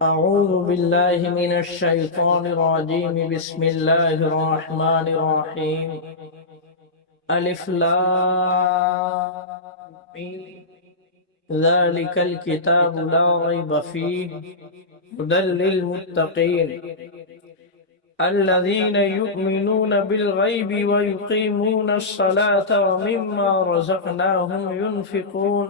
أعوذ بالله من الشيطان الرجيم. بسم الله الرحمن الرحيم. ألف لام ميم. ذلك الكتاب لا ريب فيه هدى للمتقين الذين يؤمنون بالغيب ويقيمون الصلاة ومما رزقناهم ينفقون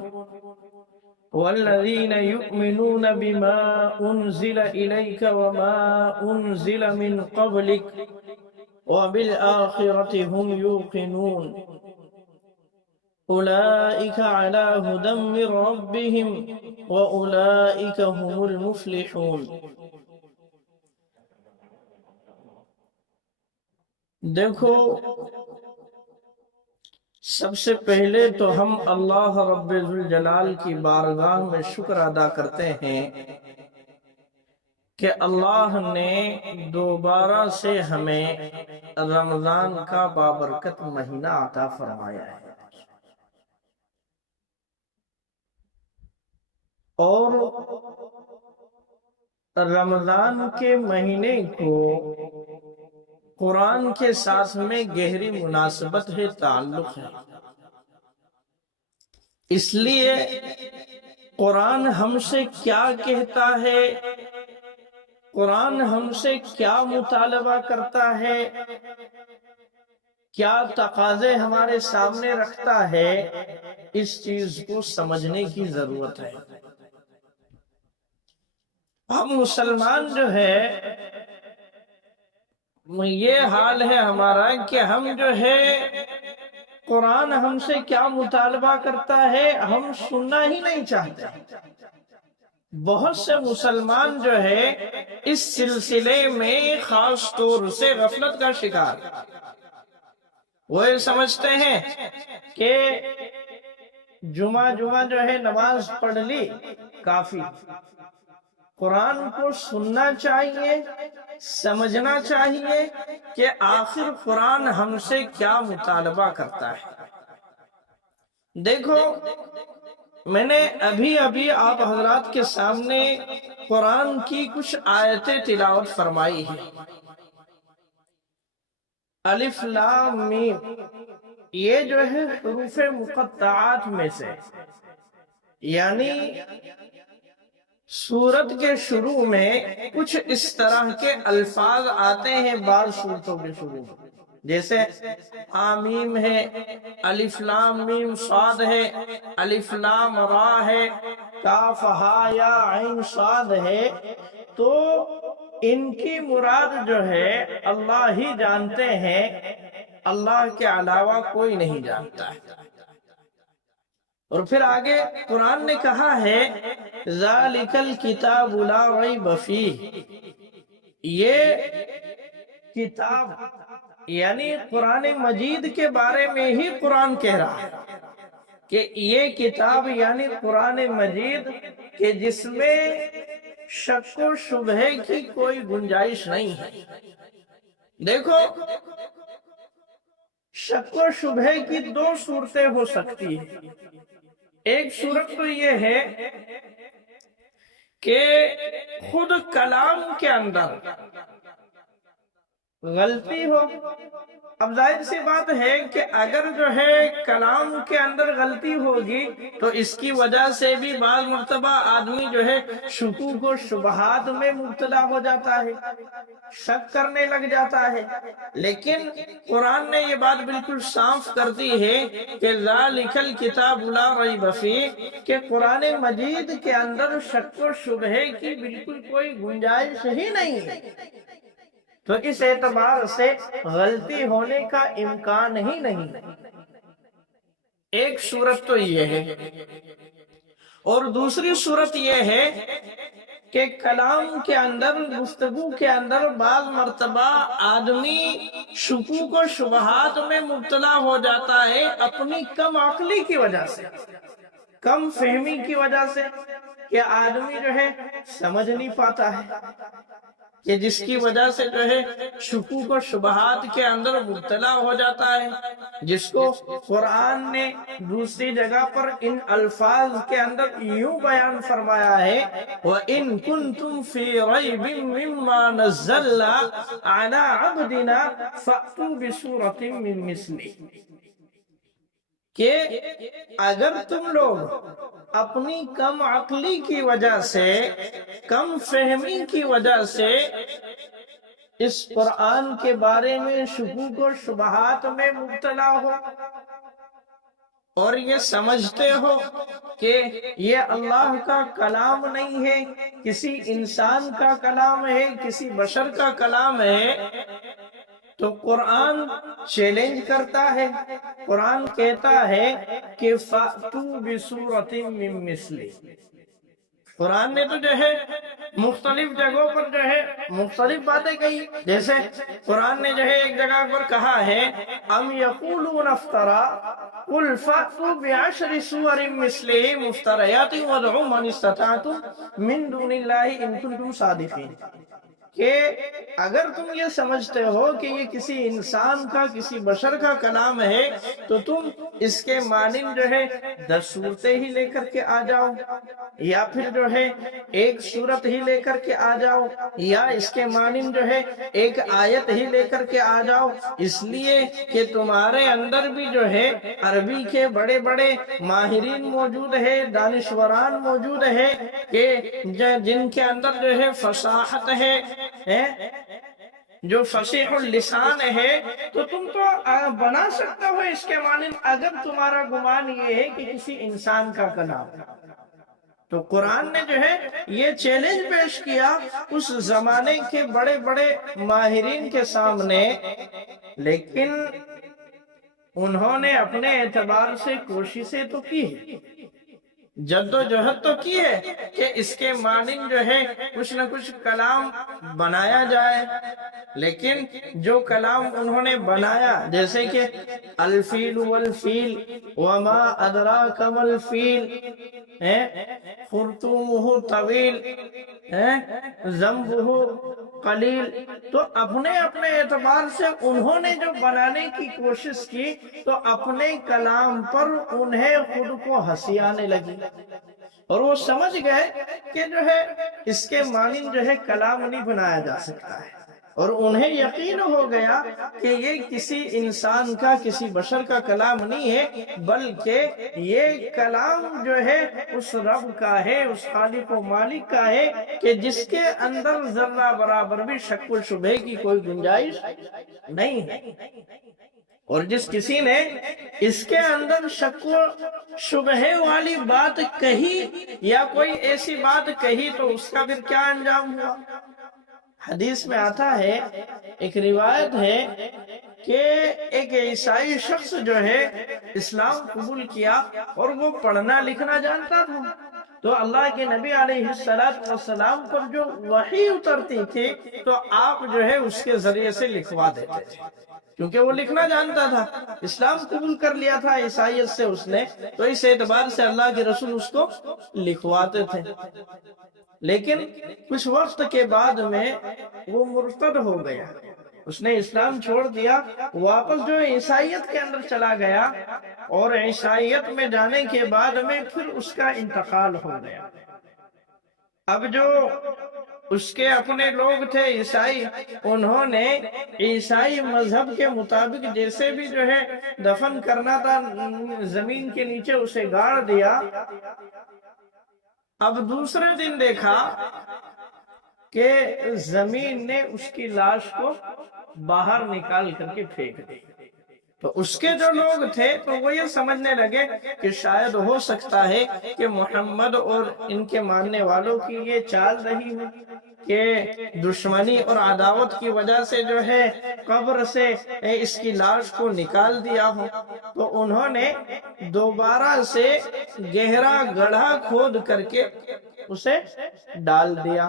والذين يؤمنون بما أنزل إليك وما أنزل من قبلك وبالآخرة هم يوقنون أولئك على هدى من ربهم وأولئك هم المفلحون. دیکھو، سب سے پہلے تو ہم اللہ رب ذوالجلال کی بارگاہ میں شکر ادا کرتے ہیں کہ اللہ نے دوبارہ سے ہمیں رمضان کا بابرکت مہینہ عطا فرمایا ہے، اور رمضان کے مہینے کو قرآن کے ساتھ میں گہری مناسبت ہے، تعلق ہے. اس لیے قرآن ہم سے کیا کہتا ہے، قرآن ہم سے کیا مطالبہ کرتا ہے، کیا تقاضے ہمارے سامنے رکھتا ہے، اس چیز کو سمجھنے کی ضرورت ہے. ہم مسلمان جو ہے، یہ حال ہے ہمارا کہ ہم جو ہے قرآن ہم سے کیا مطالبہ کرتا ہے ہم سننا ہی نہیں چاہتے. بہت سے مسلمان جو ہے اس سلسلے میں خاص طور سے غفلت کا شکار. وہ یہ سمجھتے ہیں کہ جمعہ جو ہے نماز پڑھ لی کافی. قرآن کو سننا چاہیے، سمجھنا چاہیے کہ آخر قرآن ہم سے کیا مطالبہ کرتا ہے. دیکھو، میں نے ابھی آپ حضرات کے سامنے قرآن کی کچھ آیتیں تلاوت فرمائی ہیں. الف لام میم، یہ جو ہے حروف مقطعات میں سے، یعنی سورت کے شروع میں کچھ اس طرح کے الفاظ آتے ہیں بعض سورتوں کے شروع میں، جیسے حامیم ہے، الف لام میم صاد ہے، الف لام را ہے، کاف ہا یا عین صاد ہے. تو ان کی مراد جو ہے اللہ ہی جانتے ہیں، اللہ کے علاوہ کوئی نہیں جانتا ہے. اور پھر آگے قرآن نے کہا ہے ذالک الکتاب لا ریب فیہ، یہ کتاب یعنی قرآن مجید کے بارے میں ہی قرآن کہہ رہا ہے کہ یہ کتاب یعنی قرآن مجید کہ جس میں شک و شبہ کی کوئی گنجائش نہیں ہے. دیکھو، شک و شبہ کی دو صورتیں ہو سکتی ہیں. ایک صورت تو یہ ہے کہ خود کلام کے اندر غلطی ہو. اب ظاہر سی بات ہے کہ اگر جو ہے کلام کے اندر غلطی ہوگی تو اس کی وجہ سے بھی بعض مرتبہ آدمی جو ہے شکوک و شبہات میں مبتلا ہو جاتا ہے، شک کرنے لگ جاتا ہے. لیکن قرآن نے یہ بات بالکل صاف کر دی ہے کہ ذالک الکتاب لا ریب فیہ، کہ قرآن مجید کے اندر شک و شبہ کی بالکل کوئی گنجائش ہی نہیں ہے. تو اس اعتبار سے غلطی ہونے کا امکان ہی نہیں. ایک صورت تو یہ ہے، اور دوسری صورت یہ ہے کہ کلام کے اندر، گفتگو کے اندر بعض مرتبہ آدمی شکوک و شبہات میں مبتلا ہو جاتا ہے اپنی کم عقلی کی وجہ سے، کم فہمی کی وجہ سے، کہ آدمی جو ہے سمجھ نہیں پاتا ہے. کہ جس کی وجہ سے جو ہے شکوک و شبہات کے اندر مبتلا ہو جاتا ہے، جس کو قرآن نے دوسری جگہ پر ان الفاظ کے اندر یوں بیان فرمایا ہے وَإِن كُنتُمْ فِي رَيْبٍ مِّمَّا نَزَّلْنَا عَلَىٰ عَبْدِنَا فَأْتُوا بِسُورَةٍ مِّن مِّثْلِهِ، کہ اگر تم لوگ اپنی کم عقلی کی وجہ سے، کم فہمی کی وجہ سے اس قرآن کے بارے میں شکوک و شبہات میں مبتلا ہو اور یہ سمجھتے ہو کہ یہ اللہ کا کلام نہیں ہے، کسی انسان کا کلام ہے، کسی بشر کا کلام ہے، تو قرآن چیلنج کرتا ہے، قرآن کہتا ہے کہ فَأْتُوا بِسُورَةٍ مِّن مِّثْلِهِ۔ قرآن نے تو جو ہے مختلف جگہوں پر جو ہے مختلف باتیں کہی، جیسے قرآن نے جو ہے ایک جگہ پر کہا ہے ام یقولون افترا قل فأتوا بعشر سور مثلہ مفتریات وادعوا من استطعتم من دون اللہ ان کنتم صادقین، کہ اگر تم یہ سمجھتے ہو کہ یہ کسی انسان کا، کسی بشر کا کلام ہے، تو تم اس کے مانند جو ہے 10 صورتیں ہی لے کر کے آ جاؤ، یا پھر جو ہے ایک صورت ہی لے کر کے آ جاؤ، یا اس کے مانند جو ہے ایک آیت ہی لے کر کے آ جاؤ، اس لیے کہ تمہارے اندر بھی جو ہے عربی کے بڑے بڑے ماہرین موجود ہے، دانشوران موجود ہے کہ جن کے اندر جو ہے فصاحت ہے، جو فصیح اللسان ہے، تو تم تو بنا سکتے ہو اس کے مانند اگر تمہارا گمان یہ ہے کہ کسی انسان کا کلام ہے۔ تو قرآن نے جو ہے یہ چیلنج پیش کیا اس زمانے کے بڑے بڑے ماہرین کے سامنے، لیکن انہوں نے اپنے اعتبار سے کوششیں تو کی ہے، جد و جہد تو کی ہے کہ اس کے مانند جو ہے کچھ نہ کچھ کلام بنایا جائے، لیکن جو کلام انہوں نے بنایا، جیسے کہ الفیل والفیل وما ادراک ما الفیل، خرطومہ طویل ذنبہ قلیل، تو اپنے اپنے اعتبار سے انہوں نے جو بنانے کی کوشش کی تو اپنے کلام پر انہیں خود کو ہنسی آنے لگی، اور وہ سمجھ گئے کہ جو ہے اس کے مانند جو ہے کلام نہیں بنایا جا سکتا ہے، اور انہیں یقین ہو گیا کہ یہ کسی انسان کا، کسی بشر کا کلام نہیں ہے، بلکہ یہ کلام جو ہے اس رب کا ہے، اس خالق و مالک کا ہے کہ جس کے اندر ذرہ برابر بھی شک و شبہ کی کوئی گنجائش نہیں ہے، اور جس کسی نے اس کے اندر شک و شبہ والی بات کہی یا کوئی ایسی بات کہی تو اس کا پھر کیا انجام ہوا؟ حدیث میں آتا ہے، ایک روایت ہے کہ ایک عیسائی شخص جو ہے اسلام قبول کیا اور وہ پڑھنا لکھنا جانتا تھا، تو اللہ کے نبی علیہ السلام پر جو وحی اترتی تھی تو آپ جو ہے اس کے ذریعے سے لکھوا دیتے تھے، کیونکہ وہ لکھنا جانتا تھا، اسلام قبول کر لیا تھا عیسائیت سے اس نے، تو اس اعتبار سے اللہ کے رسول اس کو لکھواتے تھے۔ لیکن کچھ وقت کے بعد میں وہ مرتد ہو گیا، اس نے اسلام چھوڑ دیا، واپس جو عیسائیت کے اندر چلا گیا، اور عیسائیت میں جانے کے بعد میں پھر اس کا انتقال ہو گیا۔ اب جو اس کے اپنے لوگ تھے عیسائی، انہوں نے عیسائی مذہب کے مطابق جیسے بھی جو ہے دفن کرنا تھا زمین کے نیچے اسے گاڑ دیا۔ اب دوسرے دن دیکھا کہ زمین نے اس کی لاش کو باہر نکال کر کے پھینک دی، تو اس کے جو لوگ تھے تو وہ یہ سمجھنے لگے کہ شاید ہو سکتا ہے کہ محمد اور ان کے ماننے والوں کی یہ چال رہی ہے کہ دشمنی اور عداوت کی وجہ سے جو ہے قبر سے اس کی لاش کو نکال دیا ہو، تو انہوں نے دوبارہ سے گہرا گڑھا کھود کر کے اسے ڈال دیا۔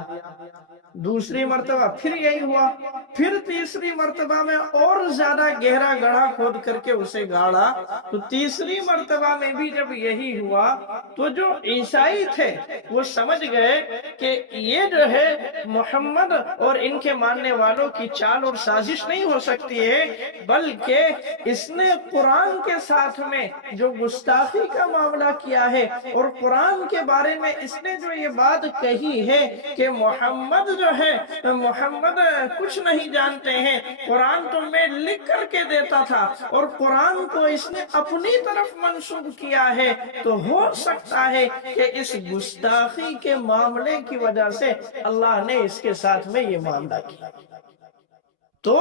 دوسری مرتبہ پھر یہی ہوا، پھر تیسری مرتبہ میں اور زیادہ گہرا گڑھا کھود کر کے اسے گاڑا، تو تیسری مرتبہ میں بھی جب یہی ہوا تو جو عیسائی تھے وہ سمجھ گئے کہ یہ جو ہے محمد اور ان کے ماننے والوں کی چال اور سازش نہیں ہو سکتی ہے، بلکہ اس نے قرآن کے ساتھ میں جو گستاخی کا معاملہ کیا ہے اور قرآن کے بارے میں اس نے جو یہ بات کہی ہے کہ محمد جو ہے محمد کچھ نہیں جانتے ہیں، قرآن تو میں لکھ کر کے دیتا تھا اور قرآن کو اس نے اپنی طرف منسوب کیا ہے، تو ہو سکتا ہے کہ اس گستاخی کے معاملے کی وجہ سے اللہ نے اس کے ساتھ میں یہ معاملہ کیا۔ تو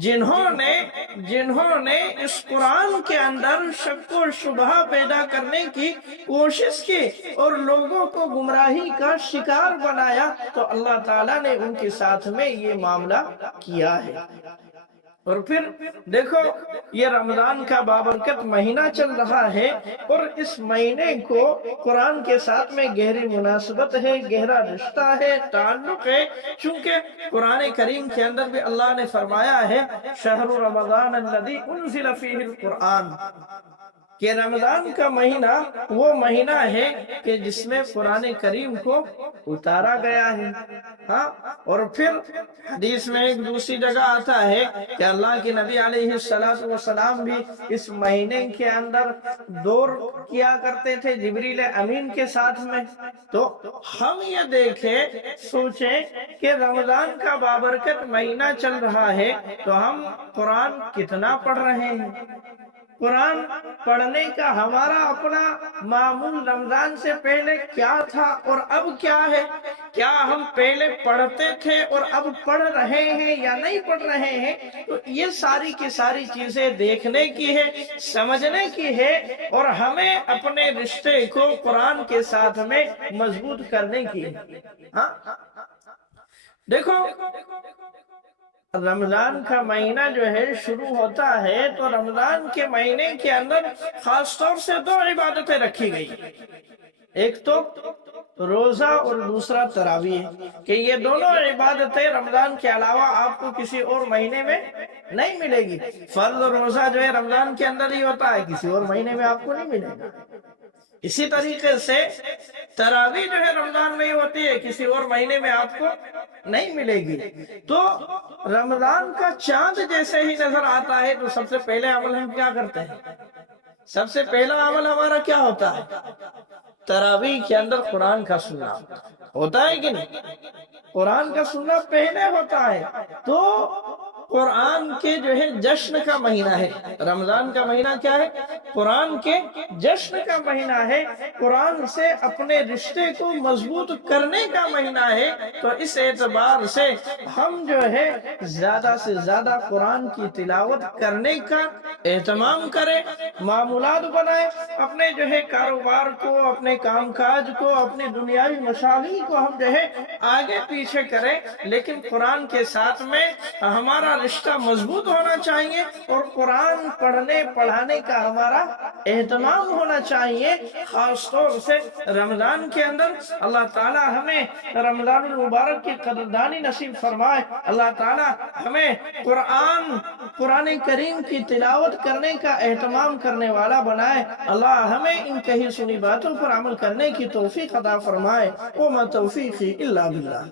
جنہوں نے اس قرآن کے اندر شک و شبہ پیدا کرنے کی کوشش کی اور لوگوں کو گمراہی کا شکار بنایا، تو اللہ تعالیٰ نے ان کے ساتھ میں یہ معاملہ کیا ہے۔ اور پھر دیکھو یہ رمضان کا بابرکت مہینہ چل رہا ہے اور اس مہینے کو قرآن کے ساتھ میں گہری مناسبت ہے، گہرا رشتہ ہے، تعلق ہے، چونکہ قرآن کریم کے اندر بھی اللہ نے فرمایا ہے شہر رمضان الذی انزل فیہ القرآن، کہ رمضان کا مہینہ وہ مہینہ ہے کہ جس میں قرآن کریم کو اتارا گیا ہے۔ ہاں، اور پھر حدیث میں ایک دوسری جگہ آتا ہے کہ اللہ کے نبی علیہ السلام بھی اس مہینے کے اندر دور کیا کرتے تھے جبریل امین کے ساتھ میں۔ تو ہم یہ دیکھیں، سوچیں کہ رمضان کا بابرکت مہینہ چل رہا ہے تو ہم قرآن کتنا پڑھ رہے ہیں؟ قرآن پڑھنے کا ہمارا اپنا معمول رمضان سے پہلے کیا تھا اور اب کیا ہے؟ کیا ہم پہلے پڑھتے تھے اور اب پڑھ رہے ہیں یا نہیں پڑھ رہے ہیں؟ تو یہ ساری کی ساری چیزیں دیکھنے کی ہے، سمجھنے کی ہے، اور ہمیں اپنے رشتے کو قرآن کے ساتھ میں مضبوط کرنے کی ہے۔ ہاں دیکھو رمضان کا مہینہ جو ہے شروع ہوتا ہے تو رمضان کے مہینے کے اندر خاص طور سے دو عبادتیں رکھی گئی، ایک تو روزہ اور دوسرا تراویح، کہ یہ دونوں عبادتیں رمضان کے علاوہ آپ کو کسی اور مہینے میں نہیں ملے گی۔ فرض روزہ جو ہے رمضان کے اندر ہی ہوتا ہے، کسی اور مہینے میں آپ کو نہیں ملے گا۔ اسی طریقے سے تراویح جو ہے رمضان میں ہی ہوتی ہے، کسی اور مہینے میں آپ کو نہیں ملے گی۔ تو رمضان کا چاند جیسے ہی نظر آتا ہے تو سب سے پہلے عمل ہم کیا کرتے ہیں؟ سب سے پہلا عمل ہمارا کیا ہوتا ہے؟ تراویح کے اندر قرآن کا سننا ہوتا ہے کہ نہیں؟ قرآن کا سننا پہلے ہوتا ہے۔ تو قرآن کے جو ہے جشن کا مہینہ ہے، رمضان کا مہینہ کیا ہے؟ قرآن کے جشن کا مہینہ ہے، قرآن سے اپنے رشتے کو مضبوط کرنے کا مہینہ ہے۔ تو اس اعتبار سے ہم جو ہے زیادہ سے زیادہ قرآن کی تلاوت کرنے کا اہتمام کریں، معمولات بنائیں، اپنے جو ہے کاروبار کو، اپنے کام کاج کو، اپنی دنیاوی مشاغل کو ہم جو ہے آگے پیچھے کریں، لیکن قرآن کے ساتھ میں ہمارا رشتہ مضبوط ہونا چاہیے اور قرآن پڑھنے پڑھانے کا ہمارا اہتمام ہونا چاہیے۔ خاص طور سے رمضان کے اندر اللہ تعالی ہمیں رمضان المبارک کی قدردانی نصیب فرمائے، اللہ تعالی ہمیں قرآن کریم کی تلاوت کرنے کا اہتمام کرنے والا بنائے، اللہ ہمیں ان کہی سنی باتوں پر عمل کرنے کی توفیق عطا فرمائے۔ وما توفیقی الا باللہ۔